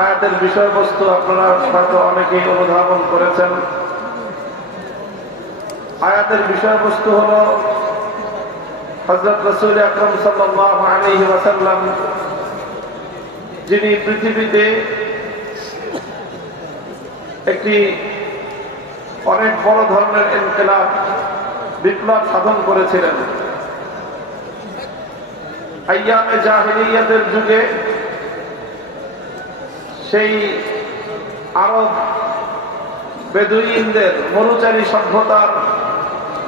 আয়াতের বিষয়বস্তু আপনারা হয়তো অনেকেই অনুধাবন করেছেন। আয়াতের বিষয়বস্তু হলো হযরত রাসূল আকরাম সাল্লাল্লাহু আলাইহি ওয়াসাল্লাম যিনি পৃথিবীতে একটি অনেক বড় ধরনের ইনকিলাব বিপ্লব সাধন করেছিলেন। আইয়ামে জাহিলিয়াতের যুগে সেই আরব বেদুইনদের মরুচারী সভ্যতার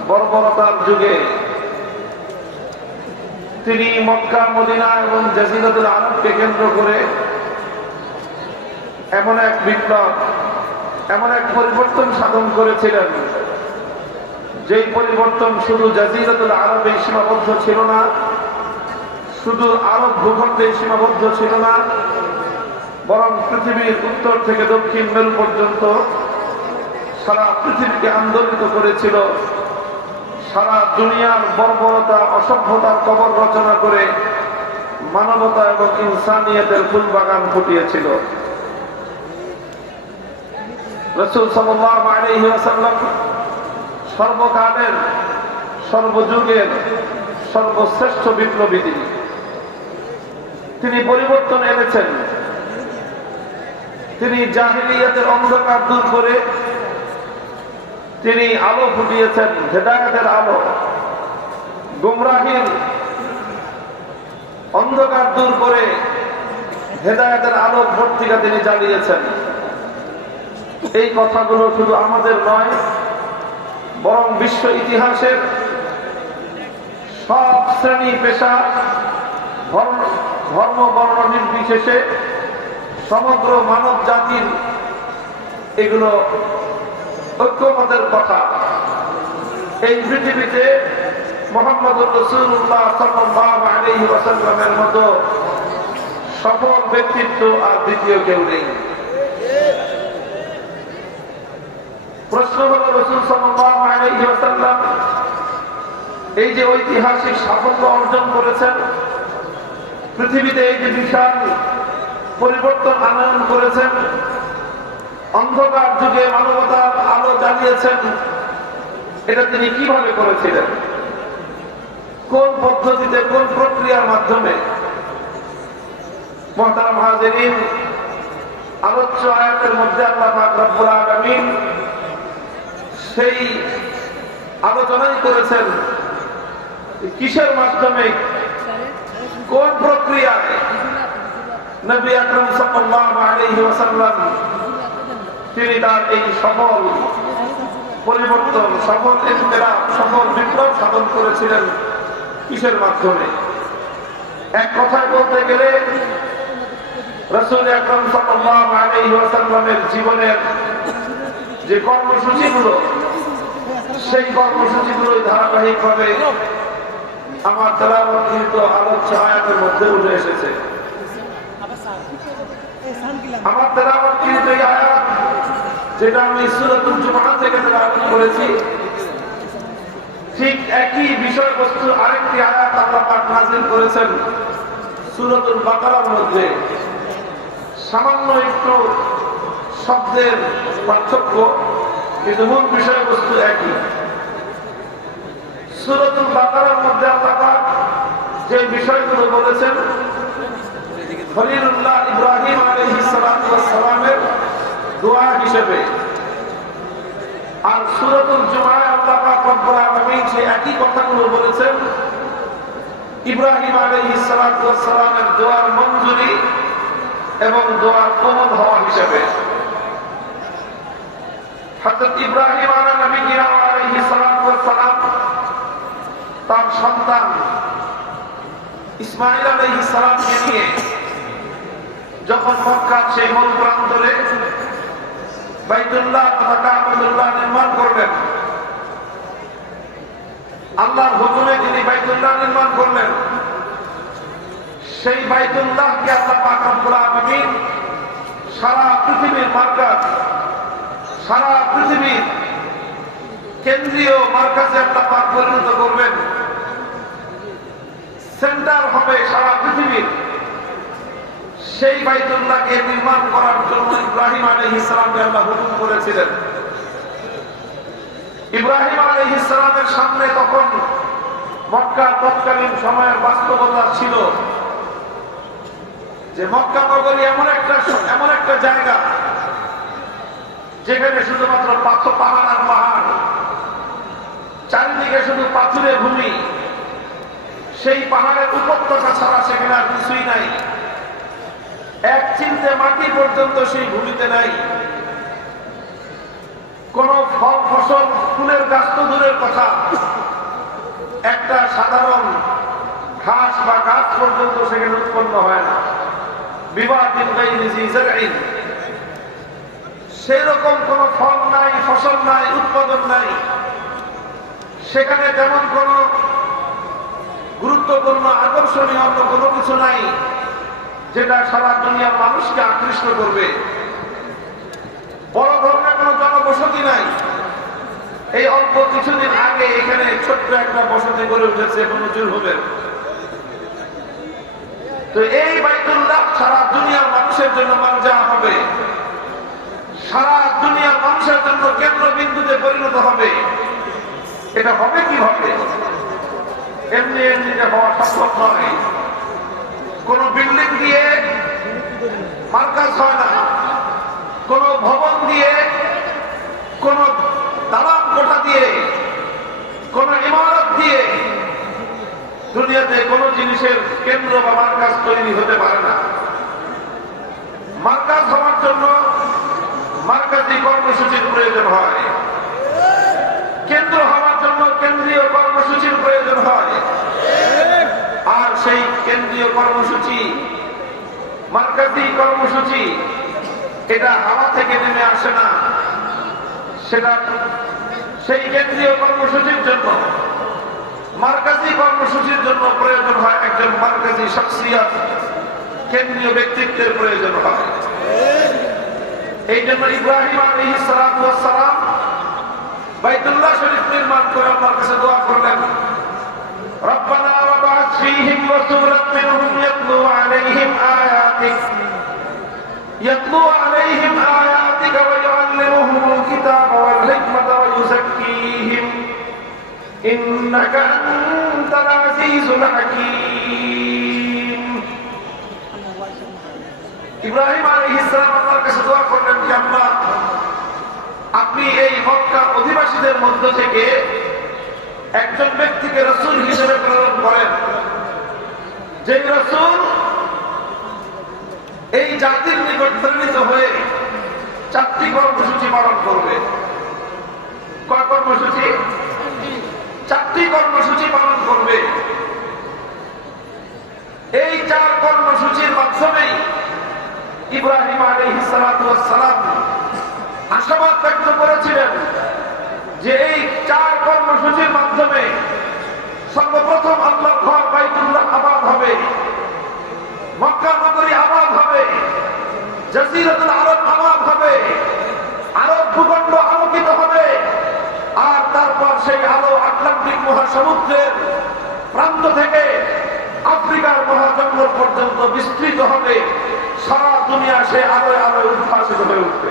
বর্বরতার যুগে তিনি মক্কা, মদিনা এবং জাজিরাতুল আরবকে কেন্দ্র করে এমন এক বিপ্লব, এমন এক পরিবর্তন সাধন করেছিলেন, যেই পরিবর্তন শুধু জাজিরাতুল আরবে সীমাবদ্ধ ছিল না, শুধু আরব ভূখণ্ডে সীমাবদ্ধ ছিল না, বরং পৃথিবীর উত্তর থেকে দক্ষিণ মেরু পর্যন্ত সারা পৃথিবীকে আন্দোলিত করেছিল। সারা দুনিয়ার বর্বরতা, অসভ্যতার কবর রচনা করে মানবতা এবং ইনসানিয়তের ফুলবাগান ফুটিয়েছিল। রাসূল সাল্লাল্লাহু আলাইহি ওয়াসাল্লাম সর্বকালের, সর্বযুগের সর্বশ্রেষ্ঠ বিপ্লবী। তিনি পরিবর্তন এনেছেন। তিনি জাহিলিয়াতের অন্ধকার দূর করে তিনি আলো ফুটিয়েছেন, হেদায়েতের আলো। গুমরাহির অন্ধকার দূর করে হেদায়েতের আলো ভর্তিকা তিনি জ্বালিয়েছেন। এই কথাগুলো শুধু আমাদের নয়, বরং বিশ্ব ইতিহাসের সব শ্রেণী পেশা, ধর্ম বর্ণ নির্বিশেষে সমগ্র মানব জাতির এগুলো ঐক্যমতের কথা। এই পৃথিবীতে মুহাম্মদুর রাসূলুল্লাহ সাল্লাল্লাহু আলাইহি ওয়াসাল্লামের মতো সফল ব্যক্তিত্ব আর দ্বিতীয় কেউ নেই। প্রশ্ন হলো, রাসূল সাল্লাল্লাহু আলাইহি ওয়াসাল্লাম এই যে ঐতিহাসিক সাফল্য অর্জন করেছেন, পৃথিবীতে এই যে বিশাল পরিবর্তন আনয়ন করেছেন, অন্ধকার যুগে মানবতার আলো জ্বালিয়েছেন, এটা তিনি কিভাবে করেছিলেন? কোন পদ্ধতিতে, কোন প্রক্রিয়ার মাধ্যমে? মুহতারাম হাজিরিন, আলোচ্য আয়াতের মধ্যে আল্লাহ পাক রব্বুল আলামিন সেই আলোচনাই করেছেন কিসের মাধ্যমে, কোন প্রক্রিয়ায় নবী আকরাম সাল্লাল্লাহু আলাইহি ওয়াসাল্লাম তিনি তার এই সফল পরিবর্তন, সফল ইনকিলাব, সফল বিপ্লব সাধন করেছিলেন কিসের মাধ্যমে? এক কথায় বলতে গেলে রাসূল আকরাম সাল্লাল্লাহু আলাইহি ওয়াসাল্লামের জীবনের যে কর্মসূচিগুলো, সেই কর্মসূচিগুলোই ধারাবাহিকভাবে আমার তেলাওয়াতকৃত আলোচ্য আয়াতের মধ্যে উঠে এসেছে। আমার তেলাওয়াতকৃত এই আয়াত, যেটা আমি সূরাতুল জুমআহ থেকে তেলাওয়াত করেছি, ঠিক একই বিষয়বস্তু আরেকটি আয়াত আল্লাহ পাক নাযিল করেছেন সূরাতুল বাকারার মধ্যে। সামান্য একটু শব্দের পার্থক্য, কিন্তু মূল বিষয়বস্তু একই। সূরাতুল বাকারার মধ্যে আল্লাহ পাক যে বিষয়গুলো বলেছেন, খলিলুল্লাহ ইব্রাহিম আলাইহিস সালাতু ওয়াস সালামের দোয়া হিসেবে, আর সূরাতুল জুমআয় আল্লাহ পাক রব্বুল আলামিন সেই একই কথাগুলো বলেছেন ইব্রাহিম আলাইহিস সালাতু ওয়াস সালামের দোয়ার মঞ্জুরি এবং দোয়ার কবুল হওয়া হিসেবে। হযরত ইব্রাহিম আলাইহিস সালাতু ওয়াস সালাম তার সন্তান ইসমাঈল আলাইহিস সালামকে নিয়ে যখন মক্কার সেই মূল প্রান্তরে বাইতুল্লাহ তথা কাবাতুল্লাহ নির্মাণ করলেন, আল্লাহর হুকুমে তিনি বাইতুল্লাহ নির্মাণ করলেন। সেই বাইতুল্লাহকে আল্লাহ পাক রব্বুল আলামিন সারা পৃথিবীর মার্কাজ, সারা পৃথিবীর কেন্দ্রীয় মার্কাজে আল্লাহ পাক পরিণত করবেন। সেন্টার হবে সারা পৃথিবীর। সেই বাইতুল্লাহকে নির্মাণ করার জন্য ইব্রাহিম আলাইহিস সালামকে আল্লাহ হুকুম করেছিলেন। ইব্রাহিম আলাইহিস সালামের সামনে তখন মক্কা তৎকালীন সময়ের বাস্তবতা ছিল যে মক্কা নগরী এমন একটা জায়গা যেখানে শুধুমাত্র পাহাড় আর পাহাড়, চারিদিকে শুধু পাথুরে ভূমি, সেই পাহাড়ের উপত্যকা ছাড়া সেখানে আর কিছুই নাই, এক চিলতে মাটি পর্যন্ত সেই ভূমিতে নাই, কোন ফল ফসল ফুলের গাছ তো দূরের কথা, একটা সাধারণ ঘাস বা গাছ পর্যন্ত সেখানে উৎপন্ন হয় না। সেরকম কোন ফল নাই, ফসল নাই, উৎপাদন নাই, সেখানে তেমন কোন গুরুত্বপূর্ণ আকর্ষণীয় অন্য কোনো কিছু নাই যেটা সারা দুনিয়ার মানুষকে আকৃষ্ট করবে। বড় ধরনের কোন জনবসতি নাই। এই অল্প কিছুদিন আগে এখানে ছোট্ট একটা বসতি গড়ে উঠেছে নজরুলের। তো এই বাইতুল্লাহ সারা দুনিয়ার মানুষের জন্য মারজা হবে, সারা দুনিয়ার মানুষের জন্য কেন্দ্রবিন্দুতে পরিণত হবে। এটা হবে কিভাবে? এমনি এমনিতে হওয়া সম্ভব নয়। কোন বিল্ডিং দিয়ে মার্কাজ হয় না, কোন ভবন দিয়ে, কোন দালান কোঠা দিয়ে, কোন ইমারত দিয়ে দুনিয়াতে কোন জিনিসের কেন্দ্র বা মার্কাজ তৈরি হতে পারে না। মার্কাজ হওয়ার জন্য মার্কাজি কর্মসূচির প্রয়োজন হয়, কেন্দ্র হওয়ার জন্য কেন্দ্রীয় কর্মসূচির প্রয়োজন হয়। আর সেই কেন্দ্রীয় কর্মসূচি, মার্কাজি কর্মসূচি, এটা হাওয়া থেকে নেমে আসে না। সেটা সেই কেন্দ্রীয় কর্মসূচির জন্য, মার্কাজি কর্মসূচির জন্য প্রয়োজন হয় একজন মার্কাজি শখসিয়ত, কেন্দ্রীয় ব্যক্তিত্বের প্রয়োজন হয়। এই জন্য ইব্রাহিম আলাইহিস সালাতু ওয়াস সালাম বাইতুল্লাহ শরীফ নির্মাণ করে আল্লাহর কাছে দোয়া করলেন, রব্বানা ওয়াবআথ ফীহিম রাসূলাম মিনহুম ইয়াতলু আলাইহিম আয়াতিকা ওয়া ইউআল্লিমুহুমুল কিতাবা ওয়াল হিকমাতা ওয়া ইউযাক্কিহিম ইন্নাকা আনতাল আজিজুল হাকীম। ইব্রাহিম আলাইহিস সালাম আল্লাহর কাছে দোয়া করলেন যে আল্লাহ, আপনি এই মক্কার অধিবাসীদের মধ্য থেকে একজন ব্যক্তিকে রাসূল হিসেবে প্রেরণ করেন, যে রাসূল এই জাতির নিকট প্রেরিত হয়ে 4টি কর্মসূচি পালন করবে। কয় কর্মসূচি? 4টি কর্মসূচি পালন করবে। এই 4 কর্মসূচির মাধ্যমেই ইব্রাহিম আলাইহিস সালাতু ওয়াস সালাম আশাবাদ ব্যক্ত করেছিলেন যে এই 4 কর্মসূচির মাধ্যমে সর্বপ্রথম আল্লাহর ঘর বাইতুল্লাহ আবাদ হবে, মক্কা নগরী আবাদ হবে, জাজিরাতুল আরব আবাদ হবে, আরব ভূখণ্ড আলোকিত হবে। আর তারপর সেই আলো আটলান্টিক মহাসমুদ্রের প্রান্ত থেকে আফ্রিকার মহাজঙ্গল পর্যন্ত বিস্তৃত হবে। সারা দুনিয়া সে আলোয় আলোয় উদ্ভাসিত হয়ে উঠবে।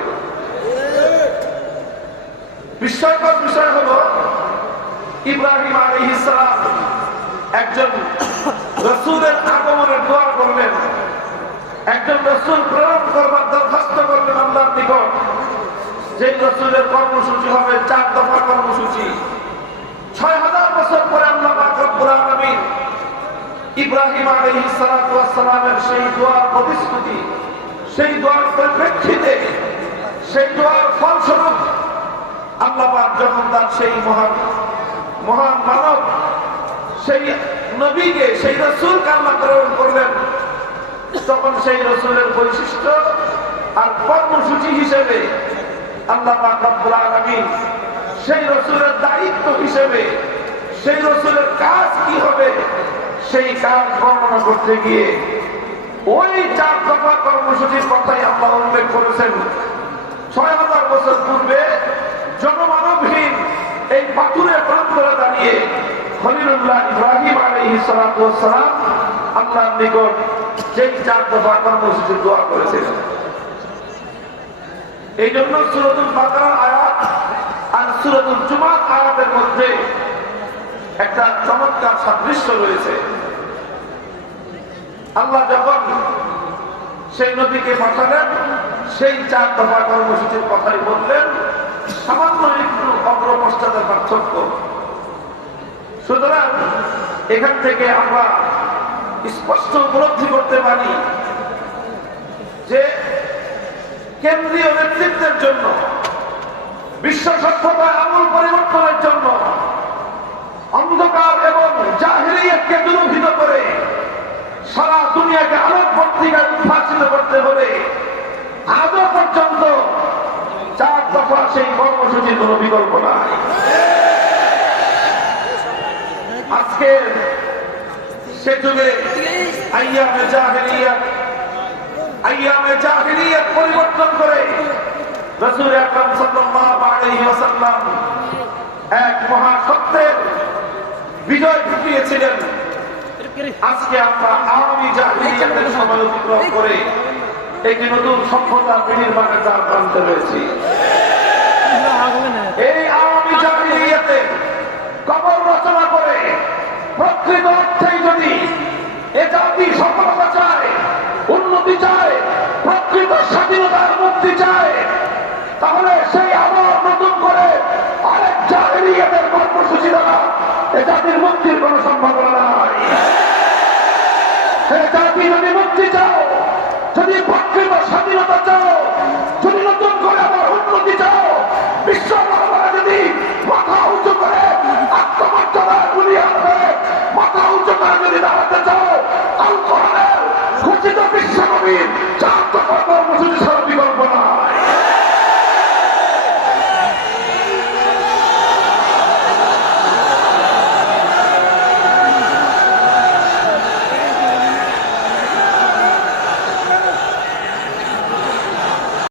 বিস্ময়কর বিষয় হলো, ইব্রাহিম আলাইহিস সালাম একজন রাসূলের আগমনের দোয়া করলেন, একজন রাসূল প্রেরণ করবার দরখাস্ত করলেন আল্লাহর নিকট। যে রাসূলের কর্মসূচি হবে 4 দফা কর্মসূচি। 6000 বছর পরে আল্লাহ পাক রব্বুল আলামিন ইব্রাহিম আলাইহিস সালাতু ওয়াস সালামের সেই দোয়ার প্রতিশ্রুতি, সেই দোয়ার পরিপ্রেক্ষিতে, সেই দোয়ার ফলস্বরূপ আল্লাহ পাক যখন তার সেই মহান মানব, সেই নবীকে, সেই রাসূলকে আল্লাহ প্রেরণ করলেন, তখন সেই রাসূলের বৈশিষ্ট্য আর কর্মসূচি হিসেবে আল্লাহ পাক রব্বুল আলামিন সেই রাসূলের দায়িত্ব হিসেবে, সেই রাসূলের কাজ কি হবে, সেই কাজ বর্ণনা করতে গিয়ে ওই 4 দফা কর্মসূচির কথাই আল্লাহ উল্লেখ করেছেন। 6000 বছর পূর্বে জনমানবহীন এই পাথুরে প্রান্তরে দাঁড়িয়ে খলিলুল্লাহ ইব্রাহিম আলাইহিস সালাতু ওয়াস সালাম আল্লাহর নিকট সেই 4 দফা কর্মসূচির দোয়া করেছিলেন। এই জন্য সূরাতুল বাকারার আয়াত আর সূরাতুল জুমার আয়াতের মধ্যে একটা চমৎকার সাদৃশ্য রয়েছে। আল্লাহ যখন সেই নবীকে পাঠালেন, সেই 4 দফা কর্মসূচির কথাই বললেন, সামান্য একটু অগ্রপশ্চাতের পার্থক্য। সুতরাং এখান থেকে আমরা স্পষ্ট উপলব্ধি করতে পারি যে কেন্দ্রীয় নেতৃত্বের জন্য, বিশ্ব সভ্যতায় আমূল পরিবর্তনের জন্য, অন্ধকার এবং জাহেলিয়াতকে দূরীভূত করে সারা দুনিয়াকে আলোক পত্রিকায় উদ্ভাসিত করতে হলে আজও পর্যন্ত 4 দফা সেই কর্মসূচির কোন বিকল্প নাই। আজকে সে যুগে আইয়ামে জাহেলিয়াত পরিবর্তন করে রাসূল আকরাম সাল্লাল্লাহু আলাইহি ওয়াসাল্লাম এক মহা সত্যের বিজয় ঘটিয়েছিলেন। আজকে আমরা আওয়ামী জাহেলিয়াতের সময় অতিক্রম করে একটি নতুন সভ্যতা বিনির্মাণের দ্বার প্রান্তে রয়েছি। এই আওয়ামী জাহেলিয়াতে কবর রচনা করে প্রকৃত অর্থেই যদি এ জাতি সফলতা চায়, উন্নতি চায়, প্রকৃত স্বাধীনতার মুক্তি চায়, তাহলে সেই আবার নতুন করে আরেক জাহেলিয়াতের কর্মসূচি দ্বারা এ জাতির মুক্তির কোন সম্ভাবনা নাই। এই জাতি যদি মুক্তি চাও, যদি প্রকৃত স্বাধীনতা চাও, যদি নতুন করে আবার উন্নতি চাও, বিশ্ব মানবতা যদি মাথা উঁচু করে আত্মমর্যাদার বুনিয়াদ হয়ে মাথা উঁচু করে যদি দাঁড়াতে চাও, আল কোরআনের ঘোষিত বিশ্ব নবীর 4 দফা কর্মসূচি